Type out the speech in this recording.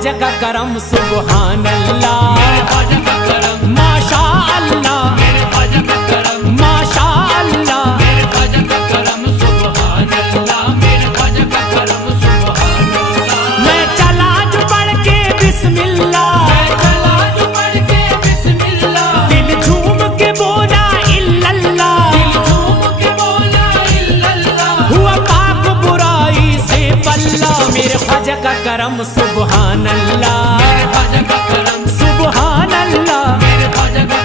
ख्वाजा का करम सुभान अल्लाह, मेरे ख्वाजा का करम माशा अल्लाह, मेरे ख्वाजा का करम माशा अल्लाह। मेरे ख्वाजा का करम सुभान अल्लाह, मेरे ख्वाजा का करम सुभान अल्लाह। मैं चला जो पढ़ के बिस्मिल्लाह, मैं चला जो पढ़ के बिस्मिल्लाह, दिल झूम के बोला इल्लल्लाह, दिल झूम के बोला इल्लल्लाह, हुआ पाक बुराई से पल्ला। मेरे ख्वाजा का करम सुभान अल्लाह, मेरे ख्वाजा का करम सुभान अल्लाह, मेरे ख्वाजा का